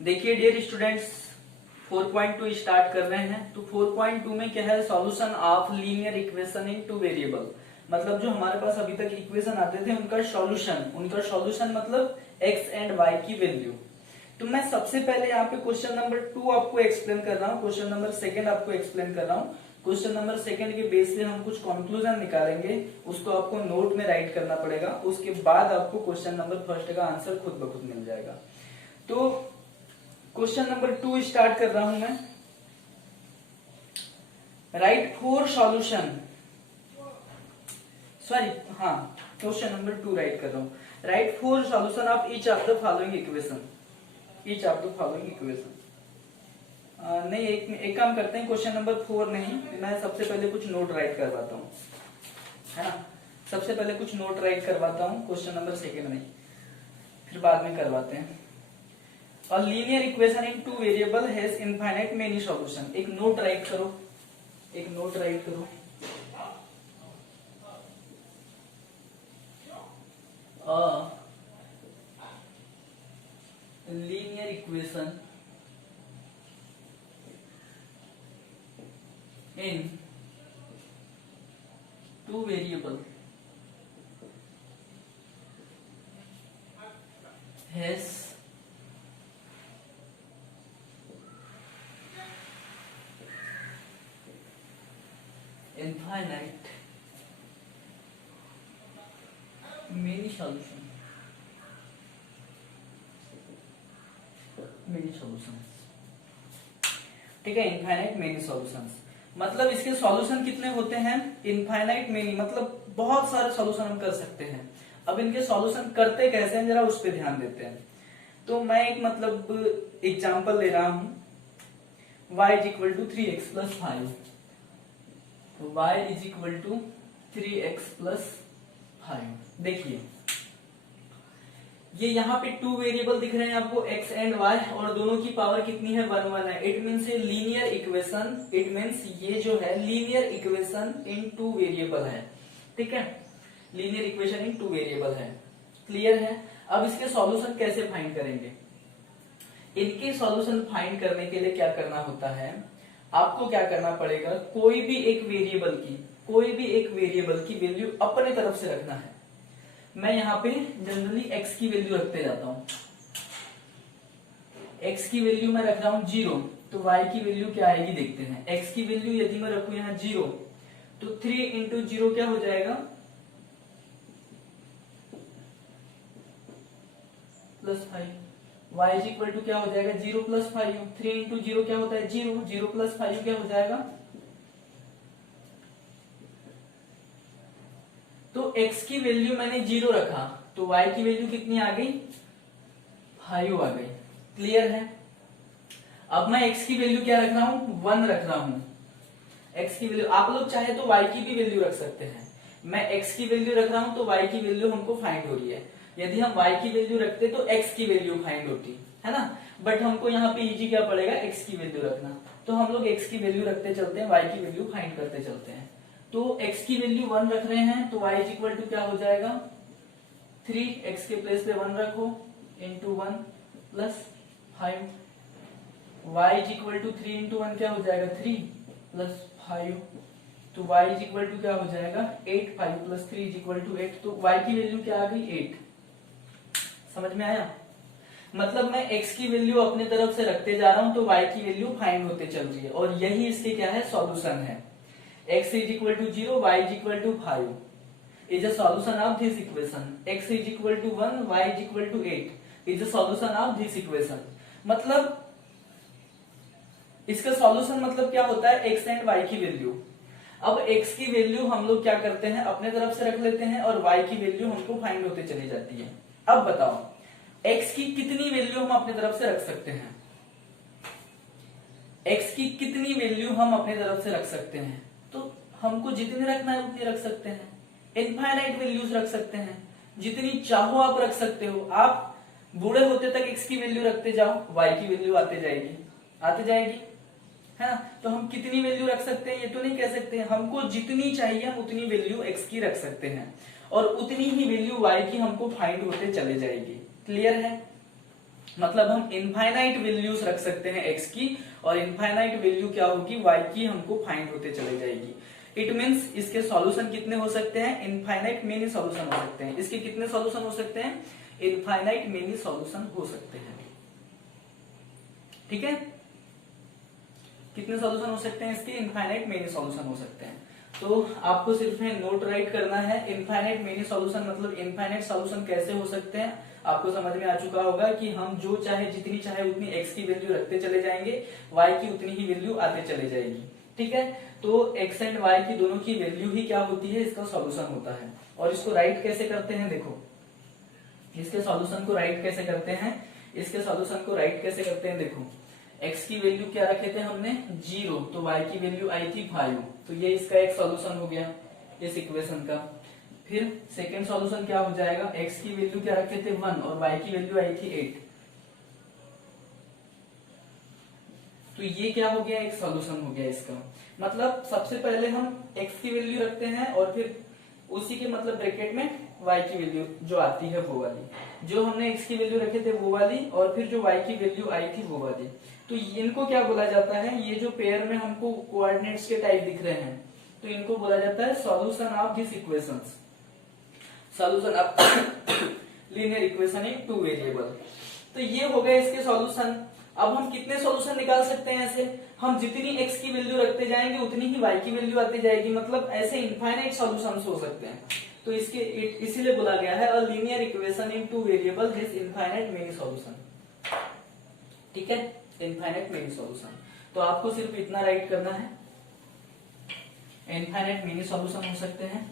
देखिए dear students, 4.2 start कर रहे हैं। तो 4.2 में क्या है, solution of linear equation in two variable. मतलब जो हमारे पास अभी तक इक्वेशन आते थे उनका सॉल्यूशन मतलब x एंड y की वैल्यू। तो मैं सबसे पहले यहाँ पे क्वेश्चन नंबर 2 आपको एक्सप्लेन कर रहा हूँ, क्वेश्चन नंबर 2 आपको एक्सप्लेन कर रहा हूँ। क्वेश्चन नंबर 2 के बेस से हम कुछ कंक्लूजन निकालेंगे, उसको आपको नोट में राइट करना पड़ेगा। उसके बाद आपको क्वेश्चन नंबर 1 का आंसर खुद ब खुद मिल जाएगा। तो क्वेश्चन नंबर 2 स्टार्ट कर रहा हूं मैं। राइट फोर सॉल्यूशन, सॉरी हाँ, क्वेश्चन नंबर 2 राइट कर रहा हूं। Right four solution of each of the following equation. नहीं, एक काम करते हैं, क्वेश्चन नंबर 4 नहीं, मैं सबसे पहले कुछ नोट राइट करवाता हूँ, है ना। सबसे पहले कुछ नोट राइट करवाता हूँ, क्वेश्चन नंबर 2 नहीं, फिर बाद में करवाते हैं। A linear equation in two variable has infinite many solution। एक नोट राइट करो, A linear equation in two variable has infinite many solution। ठीक है, इनफाइनाइट मेनी सॉल्यूशंस मतलब इसके सॉल्यूशन कितने होते हैं, इनफाइनाइट मेनी मतलब बहुत सारे सॉल्यूशन हम कर सकते हैं। अब इनके सॉल्यूशन करते कैसे हैं जरा उस पर ध्यान देते हैं। तो मैं एक मतलब एग्जांपल ले रहा हूं, y is equal to 3x plus 5। y is equal to 3x plus 5। देखिए ये यहाँ पे 2 वेरिएबल दिख रहे हैं आपको, x एंड y, और दोनों की पावर कितनी है, 1 1 है। It means linear equation, it means ये जो है लीनियर इक्वेशन इन 2 वेरिएबल है। ठीक है, लीनियर इक्वेशन इन 2 वेरिएबल है। क्लियर है। अब इसके सॉल्यूशन कैसे फाइंड करेंगे। इनके सॉल्यूशन फाइंड करने के लिए क्या करना होता है, आपको क्या करना पड़ेगा, कोई भी एक वेरिएबल की वैल्यू अपने तरफ से रखना है। मैं यहाँ पे जनरली x की वैल्यू रखते जाता हूँ। x की वैल्यू मैं रख रहा हूँ 0, तो y की वैल्यू क्या आएगी देखते हैं। x की वैल्यू यदि मैं रखूं यहाँ 0, तो 3 इंटू 0 क्या हो जाएगा, plus 5। y is equal to क्या हो जाएगा, 0 प्लस 5। 3 इंटू 0 क्या होता है, 0। 0 प्लस 5 क्या हो जाएगा, तो x की वैल्यू मैंने 0 रखा, तो y की वैल्यू कितनी आ गई, 5 आ गई। क्लियर है। अब मैं x की वैल्यू क्या रख रहा हूं, 1 रख रहा हूं। x की वैल्यू आप लोग चाहे तो y की भी वैल्यू रख सकते हैं। मैं x की वैल्यू रख रहा हूं तो y की वैल्यू हमको फाइंड हो रही है। यदि हम y की वैल्यू रखते तो x की वैल्यू फाइंड होती है ना, बट हमको यहाँ पे इजी क्या पड़ेगा, x की वैल्यू रखना। तो हम लोग x की वैल्यू रखते चलते हैं, y की वैल्यू फाइंड करते चलते हैं। तो x की वैल्यू 1 रख रहे हैं, तो y इज इक्वल टू क्या हो जाएगा, 3। x के प्लेस पे 1 रखो, into 1 plus 5। y is equal to 3 into 1 क्या हो जाएगा, 3 प्लस 5। तो y इज इक्वल टू क्या हो जाएगा, 8। 5 प्लस 3 इज इक्वल टू 8। तो y की वैल्यू क्या आ गई, 8। समझ में आया। मतलब मैं x की वैल्यू अपने तरफ से रखते जा रहा हूं तो y की वैल्यू फाइंड होते चल रही है, और यही इसके क्या है, सॉल्यूशन है। x is equal to 0, y is equal to 5 is a solution of this equation। x is equal to 1, y is equal to 8 is a solution of this equation। मतलब इसका सॉल्यूशन मतलब क्या होता है, x एंड y की value. अब x की value हम लोग क्या करते हैं, अपने तरफ से रख लेते हैं, और y की वैल्यू हमको फाइंड होते चली जाती है। अब बताओ x की कितनी वैल्यू हम अपने तरफ से रख सकते हैं, x की कितनी वैल्यू हम अपने तरफ से रख सकते हैं। तो हमको जितने रखना है उतनी रख सकते हैं, इनफाइनाइट वैल्यूज रख सकते हैं, जितनी चाहो आप रख सकते हो। आप बूढ़े होते तक x की वैल्यू रखते जाओ, y की वैल्यू आते जाएगी, है ना। तो हम कितनी वैल्यू रख सकते हैं ये तो नहीं कह सकते, हमको जितनी चाहिए हम उतनी वैल्यू x की रख सकते हैं, और उतनी ही वैल्यू y की हमको फाइंड होते चले जाएगी। क्लियर है। मतलब हम इनफाइनाइट वैल्यूज रख सकते हैं x की, और इनफाइनाइट वैल्यू क्या होगी y की हमको फाइंड होते चले जाएगी। इट मीन्स इसके सॉल्यूशन कितने हो सकते हैं, इनफाइनाइट मेनी सॉल्यूशन हो सकते हैं। इसके कितने सॉल्यूशन हो सकते हैं, इनफाइनाइट मेनी सॉल्यूशन हो सकते हैं। ठीक है, कितने सॉल्यूशन हो सकते हैं इसके, इनफाइनाइट मेनी सॉल्यूशन हो सकते हैं। तो आपको सिर्फ नोट राइट करना है, इनफाइनाइट मेनी सॉल्यूशन मतलब इनफाइनाइट सॉल्यूशन कैसे हो सकते हैं। आपको समझ में आ चुका होगा कि हम जो चाहे जितनी चाहे उतनी x की वैल्यू रखते चले जाएंगे, y की उतनी ही वैल्यू आते चले जाएगी। ठीक है, तो x एंड y की दोनों की वैल्यू ही क्या होती है, इसका सॉल्यूशन होता है। और इसको राइट कैसे करते हैं, देखो इसके सॉल्यूशन को राइट कैसे करते हैं, इसके सॉल्यूशन को राइट कैसे करते हैं, देखो x की वैल्यू क्या रखे थे हमने 0, तो y की वैल्यू आई थी 5, तो ये इसका एक सॉल्यूशन हो गया इस इक्वेशन का। फिर सेकेंड सॉल्यूशन क्या हो जाएगा, x की वैल्यू क्या रखे थे 1 और y की वैल्यू आई थी 8, तो ये क्या हो गया, एक सॉल्यूशन हो गया इसका। मतलब सबसे पहले हम x की वैल्यू रखते हैं और फिर उसी के मतलब ब्रैकेट में y की वैल्यू जो आती है वो वाली, जो हमने x की वैल्यू रखे थे वो वाली, और फिर जो y की वैल्यू आई थी वो वाली। तो इनको क्या बोला जाता है, ये जो पेयर में हमको कोऑर्डिनेट्स के टाइप दिख रहे हैं, तो इनको बोला जाता है solution of this equations, solution of linear equation in two variable. तो ये हो गए इसके सॉल्यूशन। अब हम कितने सॉल्यूशन निकाल सकते हैं ऐसे, हम जितनी x की वैल्यू रखते जाएंगे उतनी ही y की वैल्यू आती जाएगी, मतलब ऐसे इनफाइनाइट सॉल्यूशंस हो सकते हैं। तो इसके इसीलिए बोला गया है a linear equation in two variable has infinite many solution. ठीक है, इनफाइनाइट मेनी सॉल्यूशन। तो आपको सिर्फ इतना राइट करना है, इनफाइनाइट मेनी सॉल्यूशन हो सकते हैं।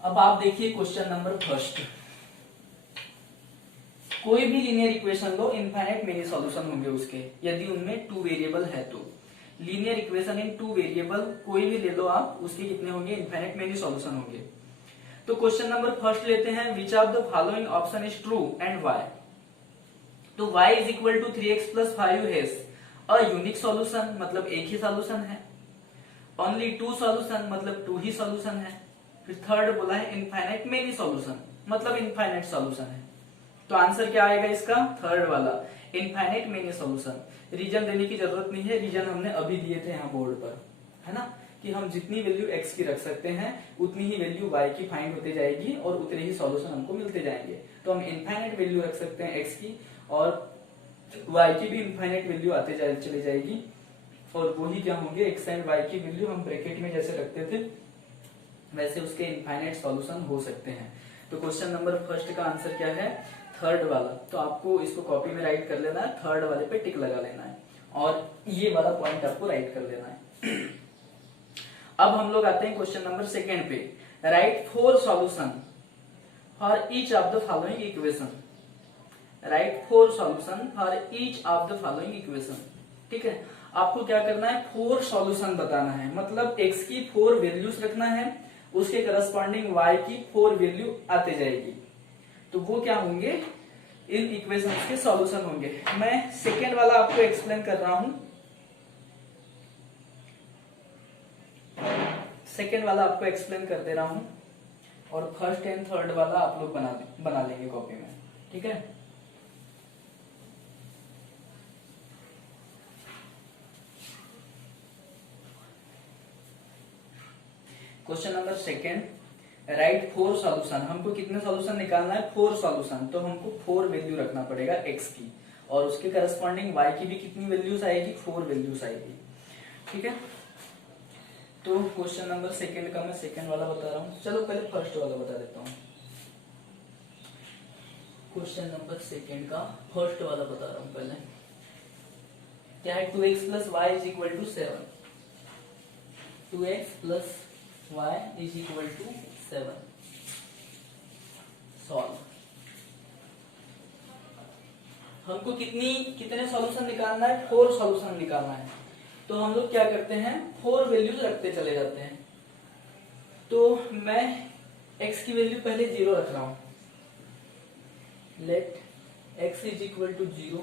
अब आप देखिए क्वेश्चन नंबर फर्स्ट, कोई भी लीनियर इक्वेशन लो, इनफाइनाइट मेनी सॉल्यूशन होंगे उसके, यदि उनमें टू वेरिएबल है तो। लीनियर इक्वेशन इन टू वेरिएबल कोई भी ले लो आप, उसके कितने होंगे, इनफाइनाइट मेनी सॉल्यूशन होंगे। तो क्वेश्चन नंबर फर्स्ट लेते हैं, which of the following option is true and why. तो y is equal to 3x plus 5 has a unique solution, मतलब एक ही सॉल्यूशन है। ओनली टू सॉल्यूशन, मतलब टू ही सॉल्यूशन है। फिर थर्ड बोला है इनफाइनाइट मेनी सॉल्यूशन, मतलब इनफाइनाइट सॉल्यूशन है। तो आंसर क्या आएगा इसका, थर्ड वाला इनफाइनाइट मेनी सॉल्यूशन। रीजन देने की जरूरत नहीं है, रीजन हमने अभी दिए थे यहाँ बोर्ड पर, है ना, कि हम जितनी वैल्यू x की रख सकते हैं उतनी ही वैल्यू y की फाइंड होती जाएगी और उतने ही सॉल्यूशन हमको मिलते जाएंगे। तो हम इनफाइनाइट वैल्यू रख सकते हैं x की, और y की भी इनफाइनाइट वैल्यू आते चली जाएगी, और वही क्या होंगे, x एंड y की वैल्यू हम ब्रैकेट में जैसे रखते थे वैसे उसके इनफाइनाइट सॉल्यूशन हो सकते हैं। तो क्वेश्चन नंबर फर्स्ट का आंसर क्या है, थर्ड वाला। तो आपको इसको कॉपी में राइट कर लेना है, थर्ड वाले पे टिक लगा लेना है, और ये वाला पॉइंट आपको राइट कर लेना है। अब हम लोग आते हैं क्वेश्चन नंबर सेकेंड पे, right 4 solution for each of the following equation. Right 4 solution for each of the following equation. ठीक है, आपको क्या करना है, 4 सॉल्यूशन बताना है, मतलब x की 4 वैल्यूज रखना है, उसके करस्पॉन्डिंग y की 4 वैल्यू आते जाएगी। तो वो क्या होंगे, इन इक्वेशंस के सॉल्यूशन होंगे। मैं सेकेंड वाला आपको एक्सप्लेन कर रहा हूं, सेकेंड वाला आपको एक्सप्लेन कर दे रहा हूं, और फर्स्ट एंड थर्ड वाला आप लोग बना लेंगे कॉपी में। ठीक है, question number second, right 4 solution. हमको कितने सॉल्यूशन निकालना है, 4 सॉल्यूशन। तो हमको 4 वैल्यू रखना पड़ेगा x की, और उसके करस्पॉन्डिंग y की भी कितनी वैल्यूज आएगी, 4 वैल्यूज आएगी। ठीक है, तो क्वेश्चन नंबर सेकेंड का मैं सेकेंड वाला बता रहा हूँ। चलो पहले फर्स्ट वाला बता देता हूँ। क्वेश्चन नंबर सेकेंड का फर्स्ट वाला बता रहा हूँ पहले। क्या है, 2x plus y is equal to 7। 2x plus y is equal to 7। Solve. हमको कितने सॉल्यूशन निकालना है, 4 सॉल्यूशन निकालना है। तो हम लोग क्या करते हैं, 4 वैल्यूज रखते चले जाते हैं। तो मैं x की वैल्यू पहले 0 रख रहा हूं, let x is equal to 0।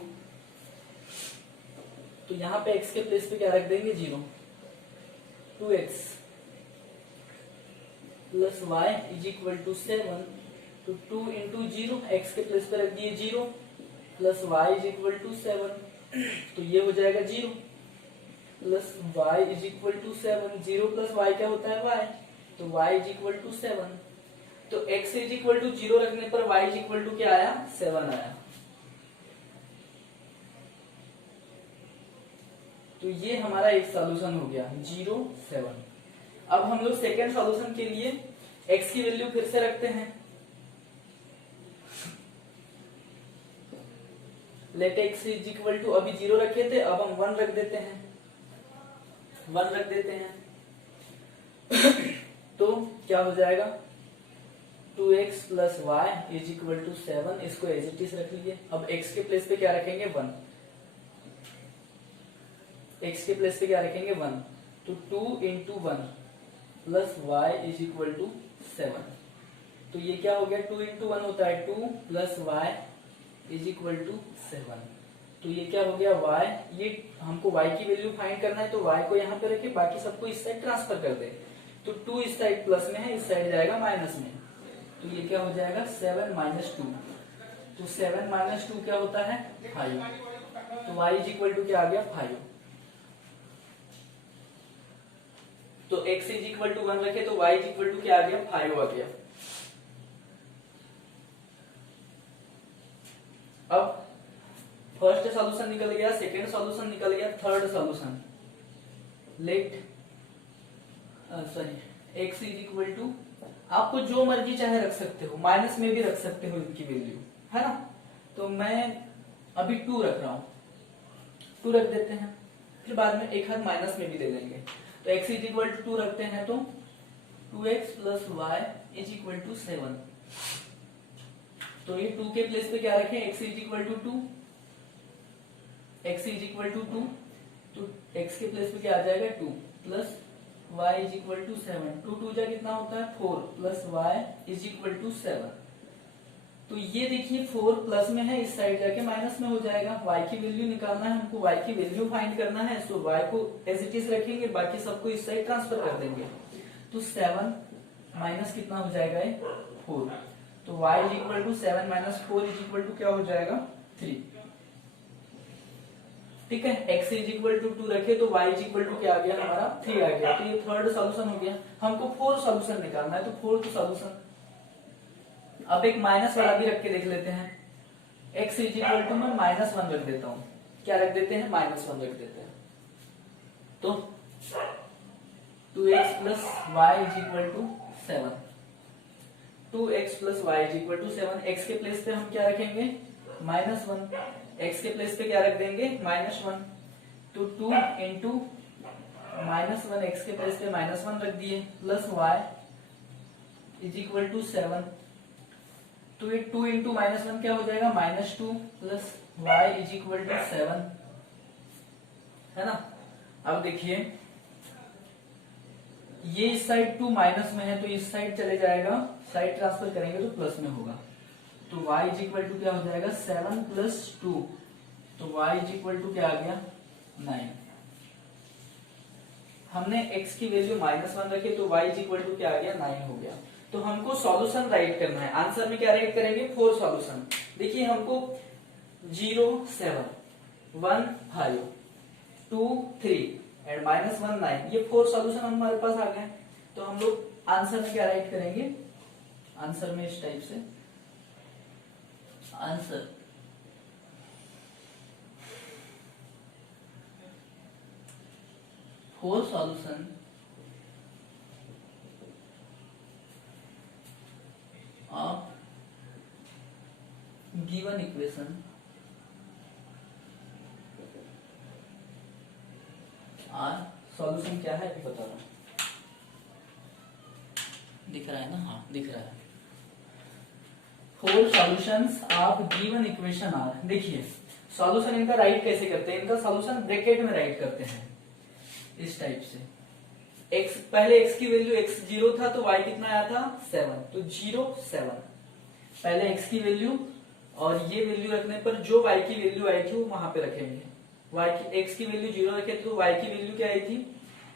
तो यहां पे x के प्लेस पे क्या रख देंगे, 0। 2x plus y is equal to 7 तो 2 इंटू जीरो, एक्स के प्लेस पे रख दिए 0 plus y is equal to 7, तो ये हो जाएगा 0 plus y is equal to 7, 0 plus y क्या होता है वाई, तो वाई इज इक्वल टू 7, तो x इज इक्वल टू 0 रखने पर y इज इक्वल टू क्या आया 7 आया। तो ये हमारा एक सॉल्यूशन हो गया 0 7। अब हम लोग सेकेंड सॉल्यूशन के लिए x की वैल्यू फिर से रखते हैं, let x is equal to, अभी 0 रखे थे अब हम 1 रख देते हैं, 1 रख देते हैं तो क्या हो जाएगा 2x plus y is equal to 7, इसको एज इट इज रख लीजिए। अब x के प्लेस पे क्या रखेंगे 1, x के प्लेस पे क्या रखेंगे 1, तो 2 into 1 plus y is equal to 7, तो ये क्या हो गया 2 इंटू 1 होता है 2 plus y is equal to 7, तो ये क्या हो गया y, ये हमको y की वैल्यू फाइंड करना है तो y को यहाँ पे रखे, बाकी सबको इस साइड ट्रांसफर कर दे, तो 2 इस साइड प्लस में है, इस साइड जाएगा माइनस में, तो ये क्या हो जाएगा 7 माइनस 2, तो 7 माइनस 2 क्या होता है 5, तो y इज इक्वल टू क्या आ गया 5, तो x इज इक्वल टू 1 रखे तो y इज इक्वल टू क्या आ गया 5 आ गया। अब फर्स्ट सॉल्यूशन निकल गया, सेकेंड सॉल्यूशन निकल गया, third solution, let sorry x is equal to, आपको जो मर्जी चाहे रख सकते हो, माइनस में भी रख सकते हो इनकी वैल्यू, है ना, तो मैं अभी 2 रख रहा हूं, 2 रख देते हैं, फिर बाद में एक हाथ माइनस में भी ले लेंगे, तो x इज इक्वल टू 2 रखते हैं तो 2x plus y is equal to 7, तो ये 2 के प्लेस पे क्या रखें x is equal to 2, x is equal to 2, तो x के प्लेस पे क्या आ जाएगा 2 plus y is equal to 7, 2 2 जा कितना होता है 4 plus y is equal to 7, तो ये देखिए 4 प्लस में है, इस साइड जाके माइनस में हो जाएगा, y की वैल्यू निकालना है हमको, y की वैल्यू फाइंड करना है, सो y को एज इट इज रखेंगे, बाकी सबको इस साइड ट्रांसफर कर देंगे, तो 7 माइनस कितना हो जाएगा 4, तो y is equal to 7 minus 4 is equal to क्या हो जाएगा 3, ठीक है, x इज इक्वल टू 2 रखे तो y इज इक्वल टू क्या आ गया हमारा 3 आ गया, तो ये थर्ड सॉल्यूशन हो गया। हमको 4 सॉल्यूशन निकालना है, तो फोर्थ सॉल्यूशन, अब एक माइनस वाला भी रख के देख लेते हैं, x इज इक्वल टू मैं -1 रख देता हूं, क्या रख देते हैं -1 रख देते हैं, तो 2x plus y is equal to 7, 2x plus y is equal to 7, x के प्लेस पे हम क्या रखेंगे -1, x के प्लेस पे क्या रख देंगे -1, तो 2 इंटू -1, x के प्लेस पे -1 रख दिए plus y is equal to 7, तो ये 2 इंटू -1 क्या हो जाएगा -2 plus y is equal to 7, है ना। अब देखिए ये इस साइड 2 माइनस में है तो इस साइड चले जाएगा, साइड ट्रांसफर करेंगे तो प्लस में होगा, तो y इज इक्वल टू क्या हो जाएगा 7 प्लस 2, तो y इज इक्वल टू क्या आ गया 9, हमने x की वैल्यू -1 रखी तो y इज इक्वल टू क्या आ गया 9 हो गया। तो हमको सॉल्यूशन राइट करना है, आंसर में क्या राइट करेंगे 4 सॉल्यूशन, देखिए हमको 0 7 1 5 2 3 एंड -1 9, ये 4 सॉल्यूशन हमारे पास आ गए, तो हम लोग आंसर में क्या राइट करेंगे, आंसर में इस टाइप से answer four solution of given equation are, solution क्या है बता रहा हूं, दिख रहा है ना, हाँ दिख रहा है, 4 solutions of given equation are. देखिए सॉल्यूशन इनका राइट कैसे करते हैं, इनका सॉल्यूशन ब्रैकेट में राइट करते हैं इस टाइप से, x पहले x की वैल्यू x 0 था तो y कितना आया था 7, तो 0 7 पहले x की वैल्यू, और ये वैल्यू रखने पर जो y की वैल्यू आई थी वो वहां पे रखेंगे, y की x की वैल्यू 0 रखे तो y की वैल्यू क्या आई थी,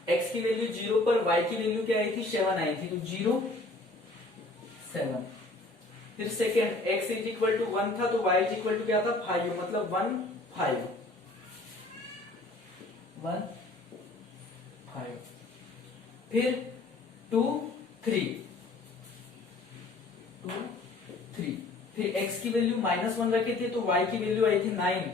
x की वैल्यू 0 पर y की वैल्यू क्या आई थी 7 आई थी, तो 0 7, फिर second x is equal to 1 था, तो y इज इक्वल टू क्या था 5, मतलब 1 5 1 5। फिर 2 3 2 3। फिर x की वैल्यू -1 रखे थे, तो y की वैल्यू आई थी 9,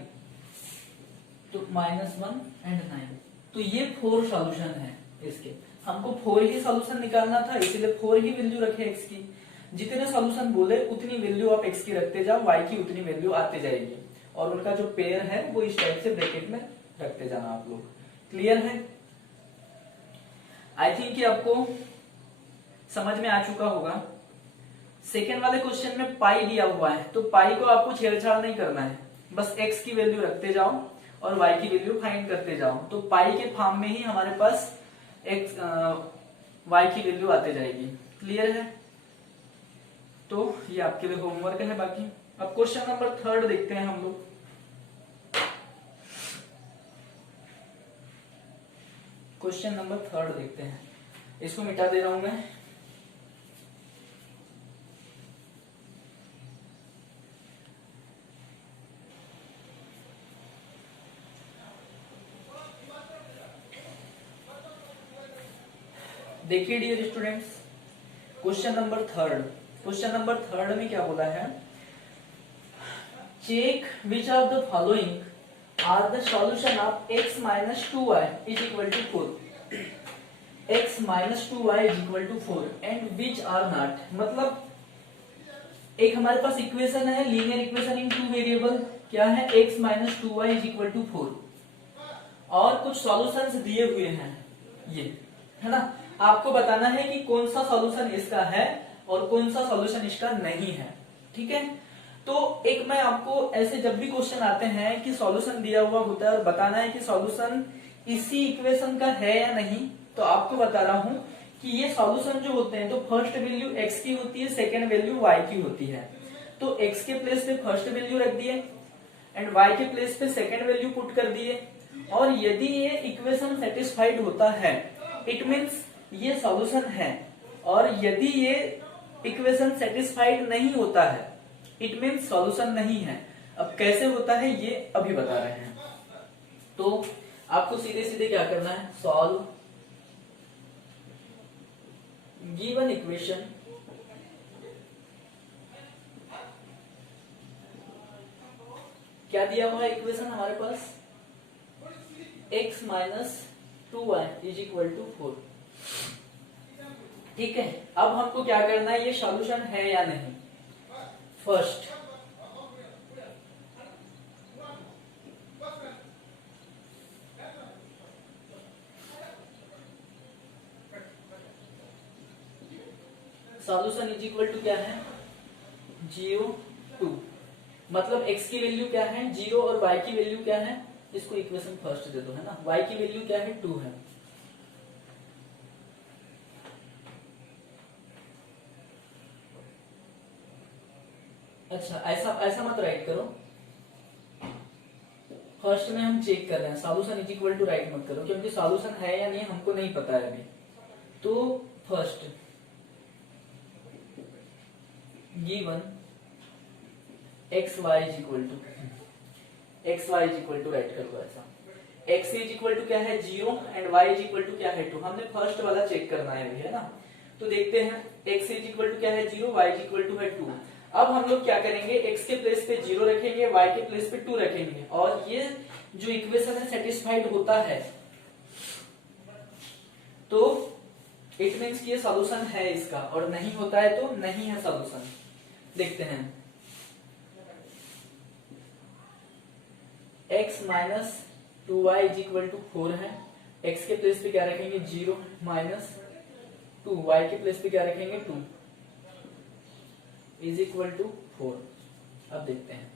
तो -1 एंड 9। तो ये 4 सॉल्यूशन है इसके। हमको 4 ही सॉल्यूशन निकालना था, इसीलिए 4 ही वैल्यू रखे x की। जितने सॉल्यूशन बोले उतनी वैल्यू आप x की रखते जाओ, y की उतनी वैल्यू आते जाएगी, और उनका जो पेयर है वो इस टाइप से ब्रैकेट में रखते जाना आप लोग। क्लियर है? आई थिंक कि आपको समझ में आ चुका होगा। सेकेंड वाले क्वेश्चन में पाई दिया हुआ है, तो पाई को आपको छेड़छाड़ नहीं करना है, बस x की वैल्यू रखते जाओ और y की वैल्यू फाइंड करते जाओ। तो पाई के फॉर्म में ही हमारे पास x y की वैल्यू आते जाएगी। क्लियर है? तो ये आपके लिए होमवर्क है। बाकी अब क्वेश्चन नंबर 3 देखते हैं हम लोग। क्वेश्चन नंबर 3 देखते हैं, इसको मिटा दे रहा हूं मैं। देखिए dear students, question number 3। Question number 3 में क्या बोला है, check which of the following are the solution of x minus 2y is equal to 4, x minus 2y is equal to 4 and which are not. मतलब एक हमारे पास equation है, linear equation in 2 variable, क्या है x minus 2y is equal to 4, और कुछ solutions दिए हुए हैं, ये है ना। आपको बताना है कि कौन सा सॉल्यूशन इसका है और कौन सा सॉल्यूशन इसका नहीं है। ठीक है? तो एक मैं आपको ऐसे जब भी क्वेश्चन आते हैं कि सॉल्यूशन दिया हुआ होता है और बताना है कि सॉल्यूशन इसी इक्वेशन का है या नहीं, तो आपको बता रहा हूं कि ये सॉल्यूशन जो होते हैं, तो फर्स्ट वैल्यू x की होती है, सेकेंड वैल्यू y की होती है। तो x के प्लेस पे फर्स्ट वैल्यू रख दिए एंड y के प्लेस पे सेकेंड वैल्यू पुट कर दिए, और यदि ये इक्वेशन सेटिस्फाइड होता है इट मीन्स ये सॉल्यूशन है, और यदि ये इक्वेशन सेटिस्फाइड नहीं होता है इट मीन्स सॉल्यूशन नहीं है। अब कैसे होता है ये अभी बता रहे हैं। तो आपको सीधे सीधे क्या करना है, सॉल्व गिवन इक्वेशन क्या दिया हुआ है इक्वेशन हमारे पास, x minus 2y is equal to 4। ठीक है? अब हमको क्या करना है, ये सॉल्यूशन है या नहीं। First solution is equal to क्या है 0 2, मतलब x की वैल्यू क्या है 0 और y की वैल्यू क्या है, इसको इक्वेशन फर्स्ट दे दो, है ना। y की वैल्यू क्या है 2 है। अच्छा, ऐसा मत राइट करो, फर्स्ट में हम चेक कर रहे हैं, solution is equal to write मत करो, क्योंकि सॉल्यूशन है या नहीं हमको नहीं पता है अभी। तो first given x y is equal to write कर दो ऐसा। x इज इक्वल टू क्या है 0 and y is equal to क्या है 2। हमने फर्स्ट वाला चेक करना है अभी, है ना। तो देखते हैं, x इज इक्वल टू क्या है 0, y इज इक्वल टू है 2। अब हम लोग क्या करेंगे, x के प्लेस पे 0 रखेंगे, y के प्लेस पे 2 रखेंगे, और ये जो इक्वेशन है सेटिस्फाइड होता है तो इट मीन्स कि ये सॉल्यूशन है इसका, और नहीं होता है तो नहीं है सॉल्यूशन। देखते हैं, x minus 2y is equal to 4 है, x के प्लेस पे क्या रखेंगे 0 माइनस 2, y के प्लेस पे क्या रखेंगे 2 इज इक्वल टू 4। अब देखते हैं,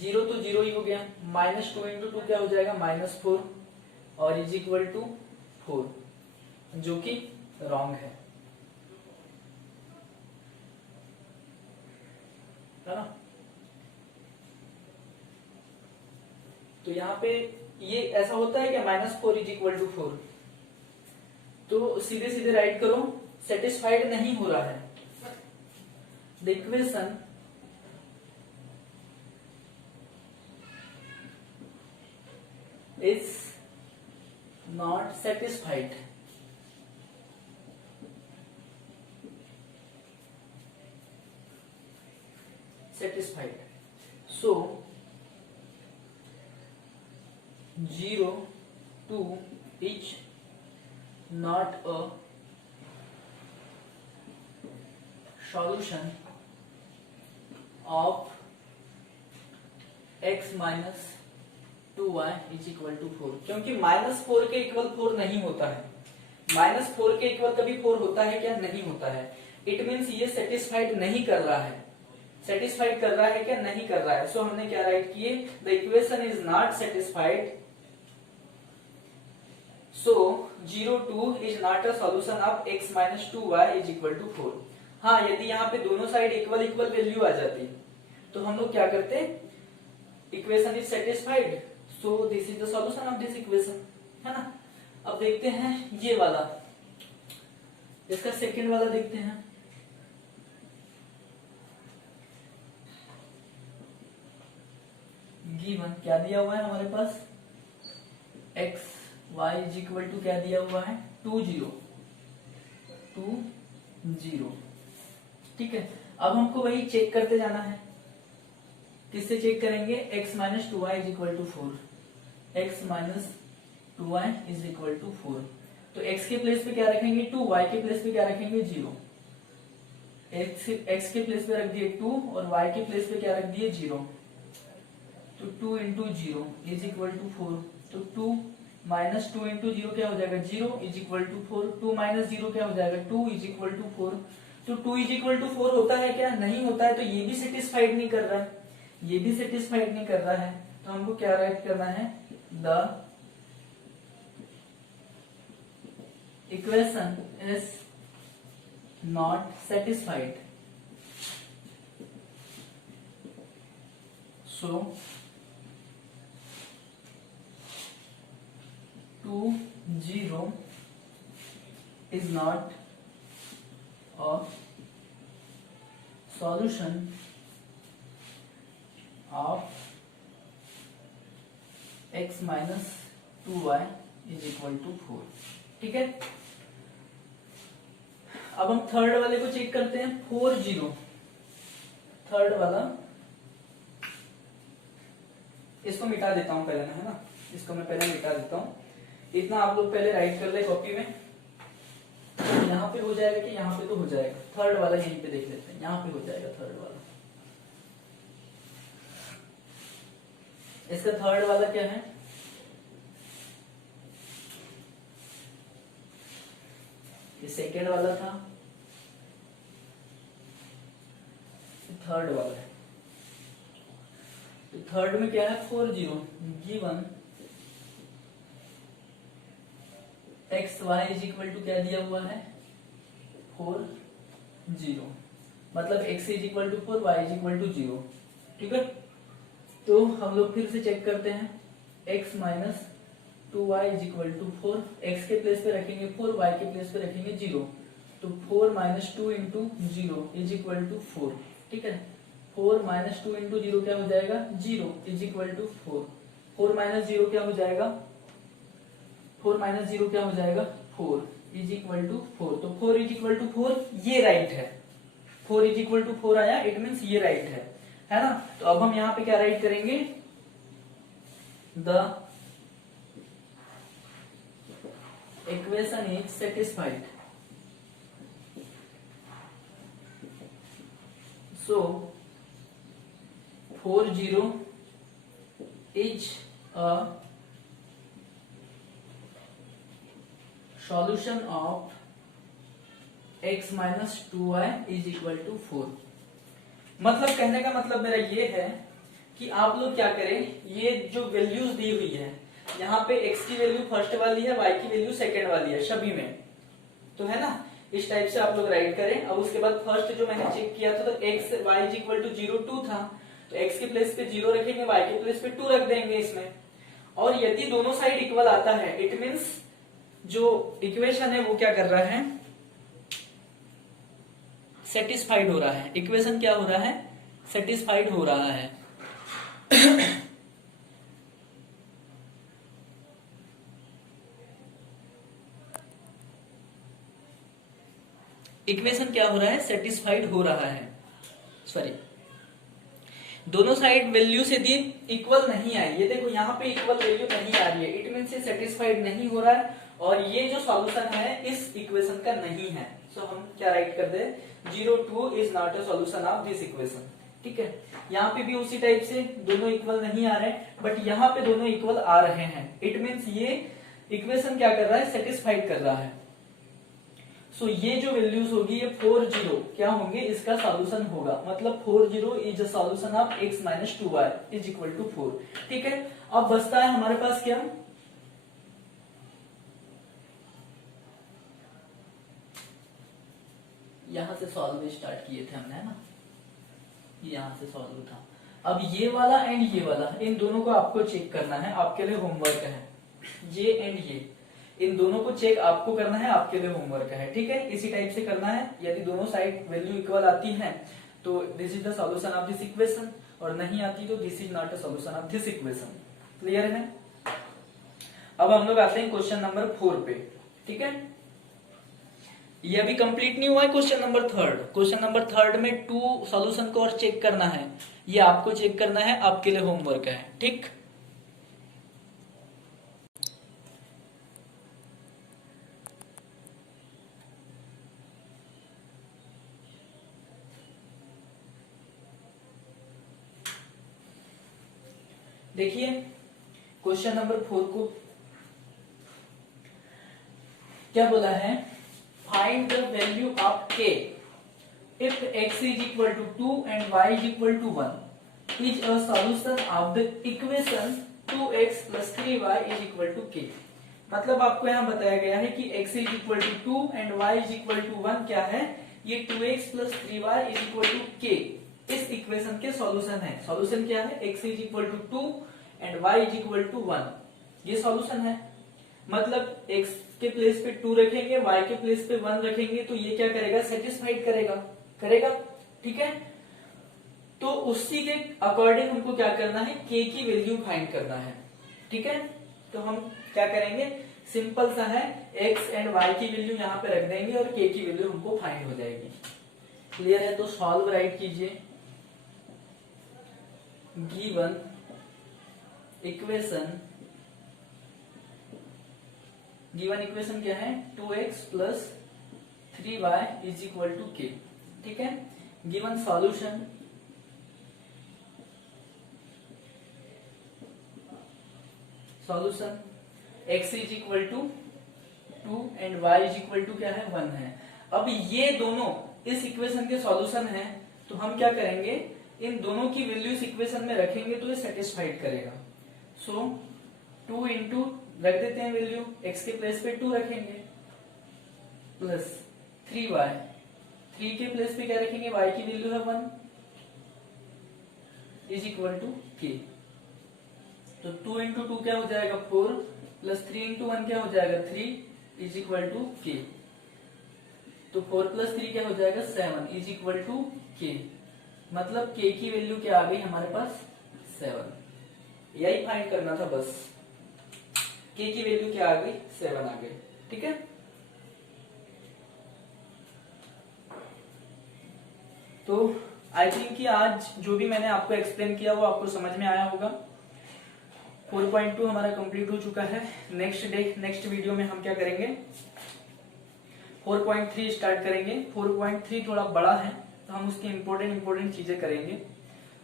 0 तो 0 ही हो गया, माइनस 2 इंटू 2 क्या हो जाएगा -4, और इज इक्वल टू 4, जो कि रॉन्ग है ना। तो यहाँ पे ये ऐसा होता है कि -4 इज इक्वल टू 4, तो सीधे सीधे राइट करो, सेटिस्फाइड नहीं हो रहा है। The equation is not satisfied. So 0 2 is not a solution of x minus 2y is equal to 4, क्योंकि -4 के इक्वल 4 नहीं होता है। -4 के इक्वल कभी 4 होता है क्या? नहीं होता है। इट मीन्स ये सेटिस्फाइड नहीं कर रहा है। सेटिस्फाइड कर रहा है क्या? नहीं कर रहा है। सो हमने क्या राइट किए? The equation is not satisfied, so 0 2 is not a solution of x minus 2y is equal to 4। हाँ, यदि यहाँ पे दोनों साइड इक्वल इक्वल वैल्यू आ जाती तो हम लोग क्या करते? Equation is satisfied, so this is the solution of this equation, है ना। अब देखते हैं ये वाला, इसका सेकंड वाला देखते हैं। गिवन क्या दिया हुआ है हमारे पास? x y is equal to क्या दिया हुआ है? 2 0 2 0। ठीक है, अब हमको वही चेक करते जाना है। किससे चेक करेंगे? x minus 2y is equal to 4। x minus 2y is equal to 4। तो x के प्लेस पे क्या रखेंगे? 2, y के प्लेस पे क्या रखेंगे? 0। x के प्लेस पे रख दिए 2 और y के प्लेस पे क्या रख दिए? 0। तो 2 इंटू 0 इज इक्वल टू 4। तो 2 माइनस 2 इंटू 0 क्या हो जाएगा? 0 इज इक्वल टू 4। 2 माइनस 0 क्या हो जाएगा? 2 इज इक्वल टू 4। तो 2 इज इक्वल टू 4 होता है क्या? नहीं होता है। तो ये भी सेटिस्फाइड नहीं कर रहा है, ये भी सेटिस्फाइड नहीं कर रहा है। तो हमको क्या राइट करना है? The equation is not satisfied, so 2 0 is not a solution of x minus 2y is equal to 4। ठीक है, अब हम थर्ड वाले को चेक करते हैं। 4 0, थर्ड वाला, इसको मिटा देता हूं पहले, है ना। इसको मैं पहले मिटा देता हूं। इतना आप लोग पहले राइट कर ले कॉपी में। यहाँ पे हो जाएगा कि यहाँ पे? तो हो जाएगा। थर्ड वाला यहीं पे देख लेते हैं, यहाँ पे हो जाएगा थर्ड वाला। इसका थर्ड वाला क्या है? ये सेकेंड वाला था, थर्ड वाला है। तो थर्ड में क्या है? 4 0 given x y is equal to क्या दिया हुआ है? 4 0। मतलब x is equal to 4, y is equal to 0। ठीक है, तो हम लोग फिर से चेक करते हैं। x minus 2y is equal to 4। x के प्लेस पे रखेंगे 4, y के प्लेस पे रखेंगे 0। तो 4 minus 2 into 0 is equal to 4। ठीक है, 4 माइनस 2 इंटू 0 क्या हो जाएगा? 0 इज इक्वल टू 4। 4 माइनस 0 क्या हो जाएगा? 4 माइनस 0 क्या हो जाएगा? 4 इज इक्वल टू 4। तो 4 इज इक्वल टू 4 ये राइट है। 4 इज इक्वल टू 4 आया, इट मीन्स ये राइट है ना। तो अब हम यहाँ पे क्या राइट करेंगे? The equation is satisfied, so 4 0 is a solution of x minus 2y is equal to 4। मतलब कहने का मतलब मेरा ये है कि आप लोग क्या करें, ये जो वैल्यूज दी हुई है, यहाँ पे x की वैल्यू फर्स्ट वाली है, y की वैल्यू सेकंड वाली है, सभी में तो है ना। इस टाइप से आप लोग राइट करें। अब उसके बाद फर्स्ट जो मैंने चेक किया था, तो x y is equal to 0 2 था, तो x के प्लेस पे 0 रखेंगे, y के प्लेस पे 2 रख देंगे इसमें। और यदि दोनों साइड इक्वल आता है, इट मीन्स जो इक्वेशन है वो क्या कर रहा है? सेटिस्फाइड हो रहा है, इक्वेशन क्या हो रहा है, सेटिस्फाइड हो रहा है। इक्वेशन क्या हो रहा है, सेटिस्फाइड हो रहा है, सॉरी दोनों साइड वैल्यू से दी इक्वल नहीं आई, ये देखो यहाँ पे इक्वल वैल्यू नहीं आ रही है, इट मीन से सेटिस्फाइड नहीं हो रहा है, और ये जो सॉल्यूशन है इस इक्वेशन का नहीं है। सो हम क्या राइट कर दे, 0 2 is not a solution of this equation. ठीक है, यहाँ पे भी उसी टाइप से दोनों इक्वल नहीं आ रहे, बट यहाँ पे दोनों इक्वल आ रहे हैं, इट मीन्स ये इक्वेशन क्या कर रहा है, सेटिस्फाइड कर रहा है। सो ये जो वैल्यूज होगी ये 4 0 क्या होंगे, इसका सॉल्यूशन होगा, मतलब 4 0 is a solution of x minus 2y is equal to 4। ठीक है, अब बचता है हमारे पास क्या, यहां से सॉल्व स्टार्ट किए थे हमने, है ना, यहां से सॉल्व था। अब ये वाला एंड ये वाला, इन दोनों को आपको चेक करना है, आपके लिए होमवर्क है, ये एंड ये, इन दोनों को चेक आपको करना है, आपके लिए होमवर्क है। ठीक है, इसी टाइप से करना है, यदि दोनों साइड वैल्यू इक्वल आती है तो this is the solution of this equation, और नहीं आती तो this is not a solution of this equation. Clear है। अब हम लोग आते हैं क्वेश्चन नंबर 4 पे। ठीक है, ये अभी कंप्लीट नहीं हुआ है क्वेश्चन नंबर 3। क्वेश्चन नंबर 3 में 2 सॉल्यूशन को और चेक करना है, ये आपको चेक करना है, आपके लिए होमवर्क है। ठीक, देखिए क्वेश्चन नंबर 4 को क्या बोला है, find the value of k if x is equal to 2 and y is equal to 1 is a solution of the equation 2x plus 3y is equal to k। मतलब आपको यहाँ बताया गया है कि x is equal to 2 and y is equal to 1 क्या है, ये 2x plus 3y is equal to k इस इक्वेशन के सॉल्यूशन है। सॉल्यूशन क्या है, x is equal to 2 and y is equal to 1, ये सॉल्यूशन है। मतलब x के प्लेस पे 2 रखेंगे, y के प्लेस पे 1 रखेंगे, तो ये क्या करेगा, सेटिस्फाइड करेगा। ठीक है, तो उसी के अकॉर्डिंग हमको क्या करना है, k की वैल्यू फाइंड करना है। ठीक है, तो हम क्या करेंगे, सिंपल सा है, x एंड y की वैल्यू यहाँ पे रख देंगे और k की वैल्यू हमको फाइंड हो जाएगी। क्लियर है, तो सॉल्व राइट कीजिए, गिवन इक्वेशन क्या है, 2x plus 3y is equal to k। ठीक है, given solution x is equal to 2 and y is equal to क्या है, 1 है। अब ये दोनों इस इक्वेशन के सॉल्यूशन है, तो हम क्या करेंगे, इन दोनों की वैल्यू इस इक्वेशन में रखेंगे तो ये सेटिस्फाइड करेगा। सो 2 इंटू रख देते हैं वैल्यू, x के प्लेस पे 2 रखेंगे प्लस 3y, 3 के प्लेस पे क्या रखेंगे, y की वैल्यू है 1 इज इक्वल टू k। तो 2 इंटू 2 क्या हो जाएगा, 4 प्लस 3 इंटू 1 क्या हो जाएगा, 3 इज इक्वल टू k। तो 4 प्लस 3 क्या हो जाएगा, 7 इज इक्वल टू k। मतलब k की वैल्यू क्या आ गई हमारे पास, 7। यही फाइंड करना था बस, k की वैल्यू क्या आ गई, 7 आ गई। ठीक है, तो आई थिंक कि आज जो भी मैंने आपको एक्सप्लेन किया वो आपको समझ में आया होगा। 4.2 हमारा कंप्लीट हो चुका है। नेक्स्ट वीडियो में हम क्या करेंगे, 4.3 स्टार्ट करेंगे। 4.3 थोड़ा बड़ा है, तो हम उसकी इम्पोर्टेंट चीजें करेंगे,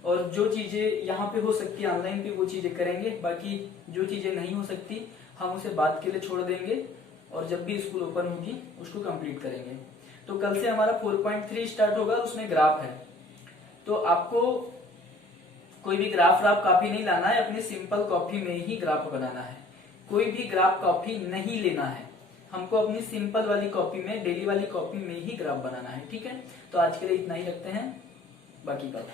और जो चीजें यहाँ पे हो सकती है ऑनलाइन पे वो चीजें करेंगे, बाकी जो चीजें नहीं हो सकती हम उसे बाद के लिए छोड़ देंगे, और जब भी स्कूल ओपन होगी उसको कंप्लीट करेंगे। तो कल से हमारा 4.3 स्टार्ट होगा, उसमें ग्राफ है, तो आपको कोई भी ग्राफ कॉपी नहीं लाना है, अपनी सिंपल कॉपी में ही ग्राफ बनाना है। कोई भी ग्राफ कॉपी नहीं लेना है, हमको अपनी सिंपल वाली कॉपी में, डेली वाली कॉपी में ही ग्राफ बनाना है। ठीक है, तो आज के लिए इतना ही रखते हैं, बाकी कल।